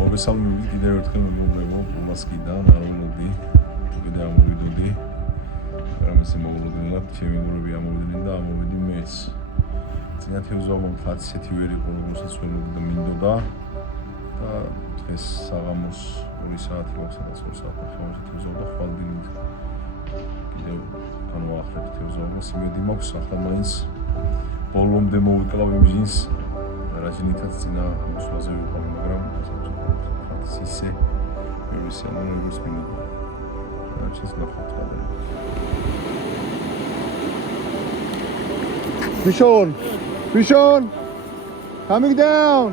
მოგესალმებით კიდევ ერთხელ მეგობრებო, პულასკიდან არულოდი, კიდე ამოვიდოდი, მაგრამ ესე მოულოდნელად ჩემი მეგობრები ამოვიდნენ და ამოვიდი მეც. წინა თევზაობა ხაც ისეთი ვერ იყო, რომელსაც ველოდი და მინდოდა და დღეს საღამოს 2 საათი გვაქვს, სადაც 2 საათი ხმამოსი თევზაობა ხვალდინით. კიდევ განვაახლეთ თევზაობას, იმედი მაქვს ახლა მაინც ბოლომდე მოვიკლავ იმ ჟინს. რაჟინითაც წინა მოსვლაზე ვიყავ, მაგრამ ხაც ისე ვერ ვიციან როგორც მინდოდა. რაჩეს ნახოთ გადაი. Bishon, coming down.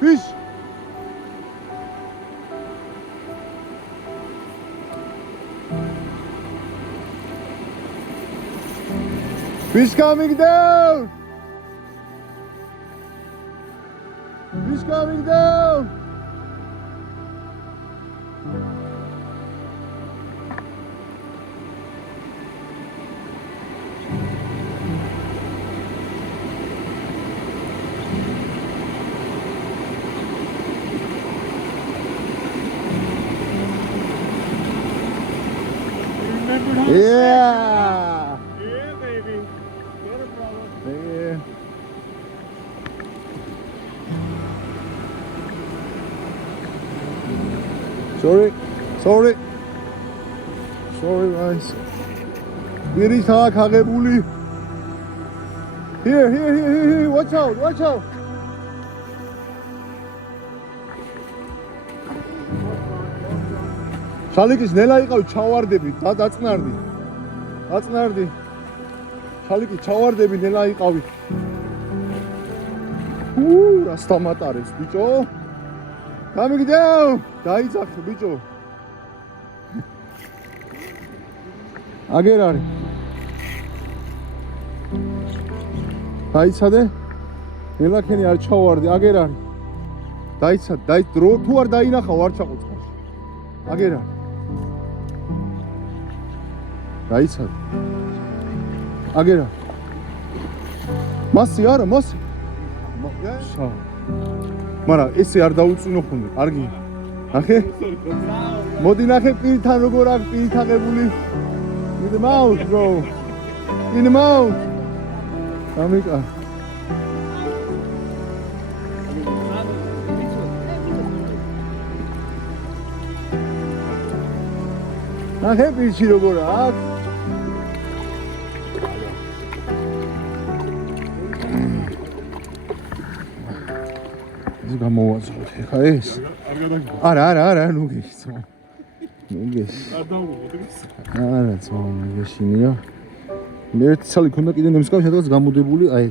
Fish. Fish coming down. Fish coming down. Yeah. Yeah, baby. Not a problem. Yeah. Sorry guys. Here is Hagabuli. Here. Watch out. Şalikis neler yıkıyor? Çavar debi. Datsnardi. Şalikis çavar debi neler yıkıyor? Rastamataris, bicho. Coming down. Daizak, bicho. Agerari. Daitsade. Nelakeni ar çavardi. Agerari. Daitsad. Dro tu ar dainaxa var çaqotsqas. Agerari. Daitsad. Agera. Masi ara, masi. Sha. Mara, esi ar dautsuno xunde. Argi. Axe? Modi naxe pirtan rogor ak pirtaqebuli. In the mouth, bro. In the mouth. Amika. Naxe pirchi rogor ak. გამოვაძლოთ ხა ეს? არა, ნუ გიხსო. არა, მოგეშინია. მე ერთი ცალი ქონდა კიდე ნემსკავ სადღაც გამოდებული, აი.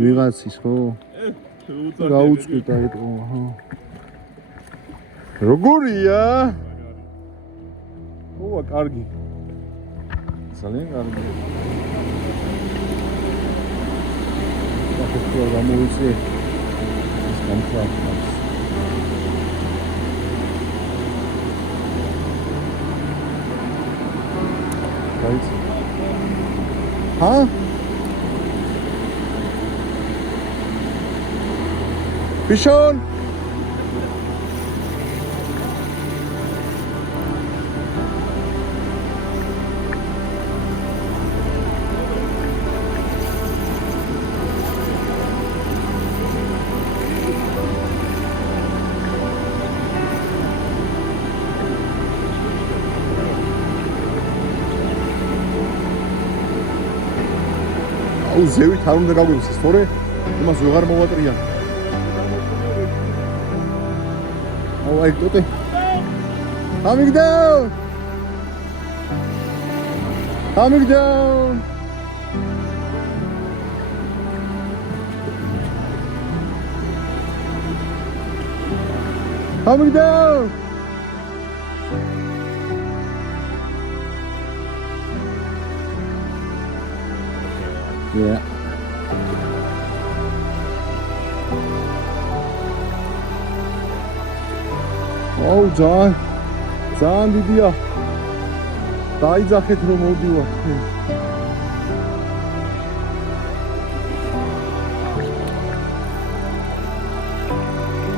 ვიღაცის ხო? გაუწყვიტა ეტო, აჰა. როგორია? ოა, კარგი. ძალიან კარგი. ახლა გამოვიწე. Huh? Bishon? ზევით არ უნდა გაგვივსეს, თორე იმას ვეღარ მოვატრია. აი ტოტე. Coming down. Coming down. Yeah. Oh, ძალიან დიდია. დაიძახეთ რომ მოვდივარ.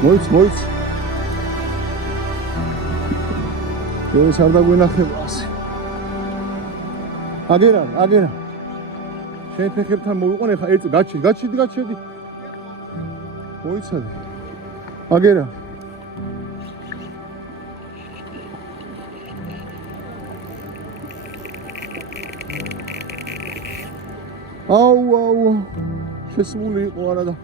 მოიც ეს არ დაგვენახება ასე აგერა შენ ფეხებთან მოვიყვანე ხა ერთ გაჩერდი მოიცადე აგერა აუ შესმული იყო არა და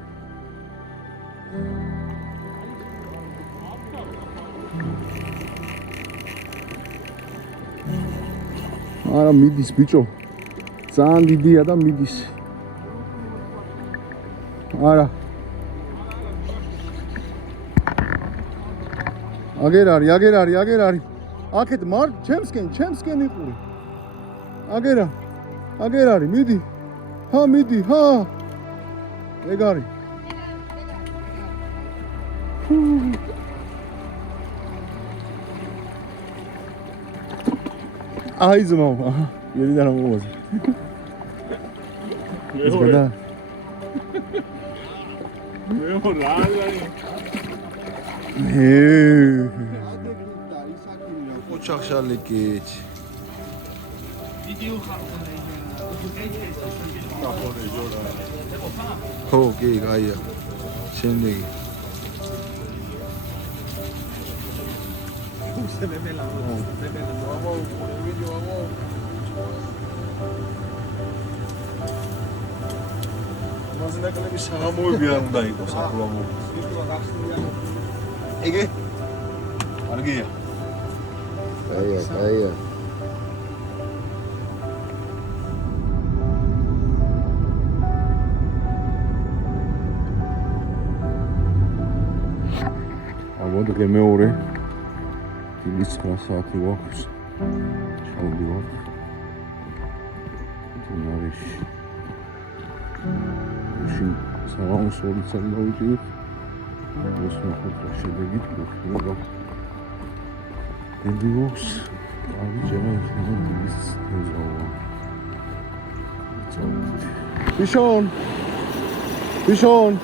არა მიდის ბიჭო ძალიან დიდია და მიდის არა აგერ არის აქეთ მარ ჩემსკენ იყური აგერ არის მიდი ეგ არის აი ზმო երიდან ამოგვაზე ოჩახშალიკიც ხო კი გაია შემდეგი მასე ნაკლები საღამოები არ უნდა იყოს აკვლავო ეგე არგია აია ამოდღე მეორე დილის 9 საათი გვაქვს ჩავდივართ თუნარეში შინ საღამოს 2 საათი დავიჭირეთ ეს მოხდა შედეგით მოხდა დილის აი ჯერა დილის ბიშონ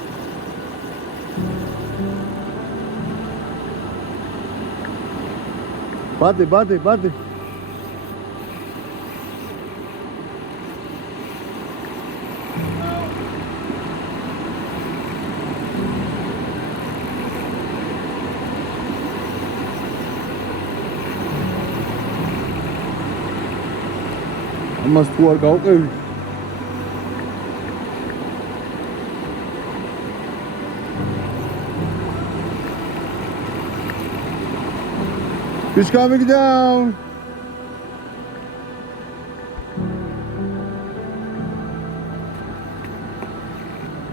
Bade. Amas tu ar გავყევი. He's coming down.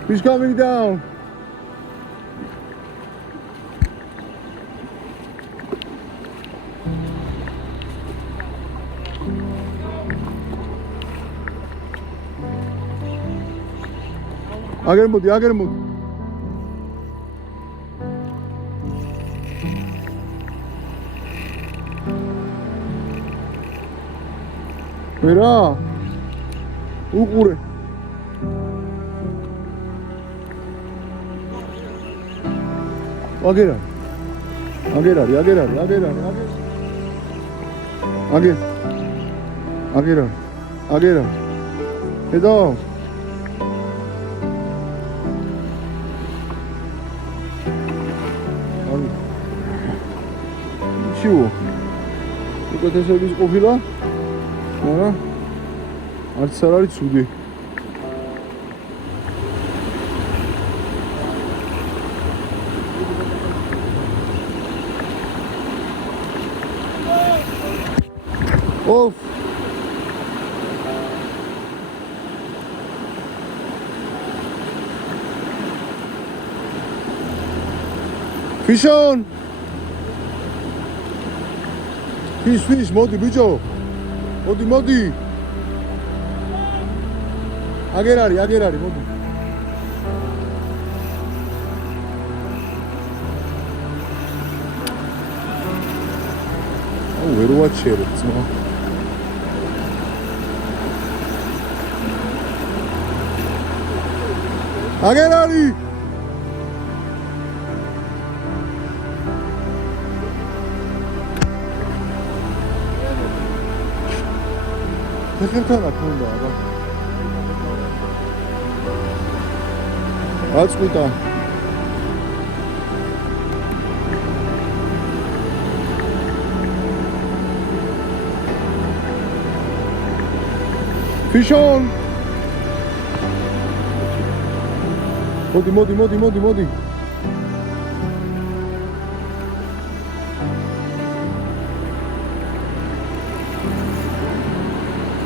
He's coming down. Agad modi. Mira, uqure. Agera. Edo. Чего? Только это без ყოფილა? Არა? არც არ არის ცუდი. Off. Fish on. Fish, მოდი ბიჭო. მოდი. აგერ არის, მოდი. აუ, ვერ ვაჩერე, ძმა. აგერ არის. ფეხებთან აქ უნდა აბა. აწყვიტა. ფიშონ. მოდი.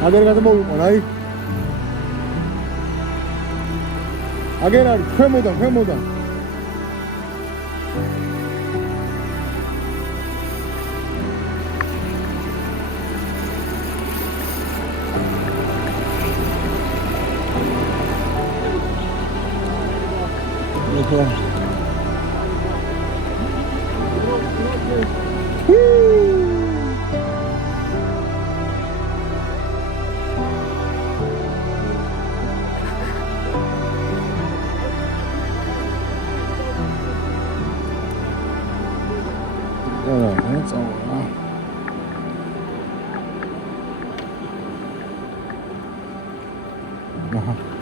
აგერ გადმოვიყო, აი. აგერ არის, ქვემოდან.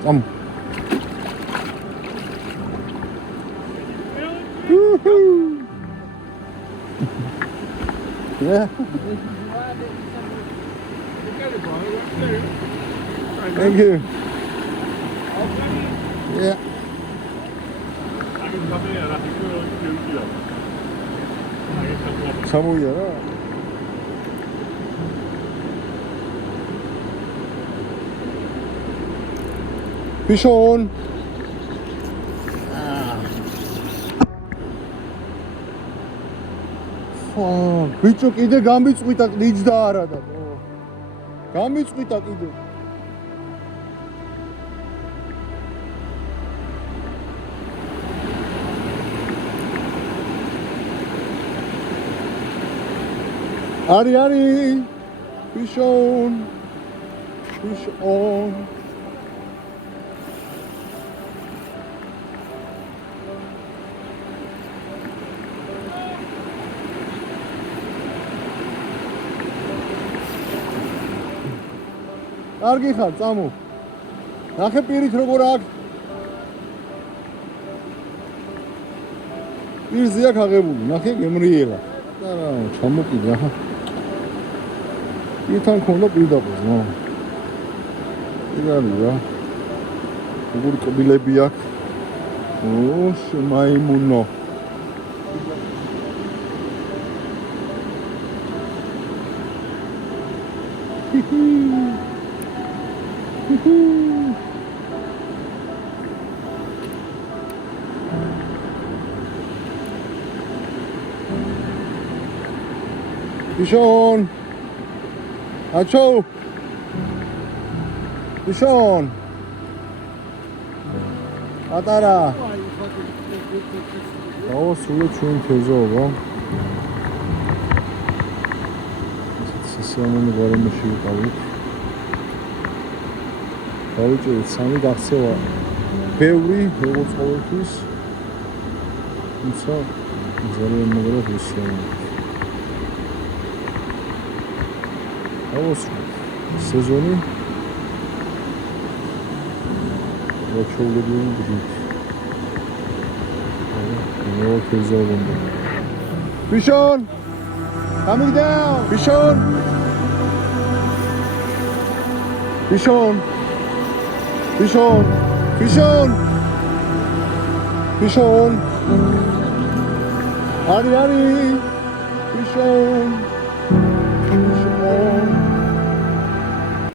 Come. Woohoo! Yeah. Thank you. Yeah. 사모이야라. Fishon. ბიჭო კიდე გამიწყვიტა ლიჯდა არა და გამიწყვიტა კიდე Ari Fishon კარგი ხარ, წამო. ნახე პირით როგორ აქ. პირზე აქ აღებული, ნახე გემრიელა. არა, ჩამოკიდა. თან ქონდა პირდაპირ, ნო. იგარია. როგორ კბილები აქ. ო, შემაიმუნო. Fishon. Acho. Fishon. Atara. Oh, sulu çün teze ova. Sesiamını varmış iyi kalıp. Kalıcı sami gaqsewa. Ბევრი როგორც ყოველთვის. თუმცა ძალიან მაგრად ისიამოვნებთ. სეზონი ვაჩოულობენ გზით. ნუ თეზავენ. Fishon! Coming down! Fishon! Ari! Fishon!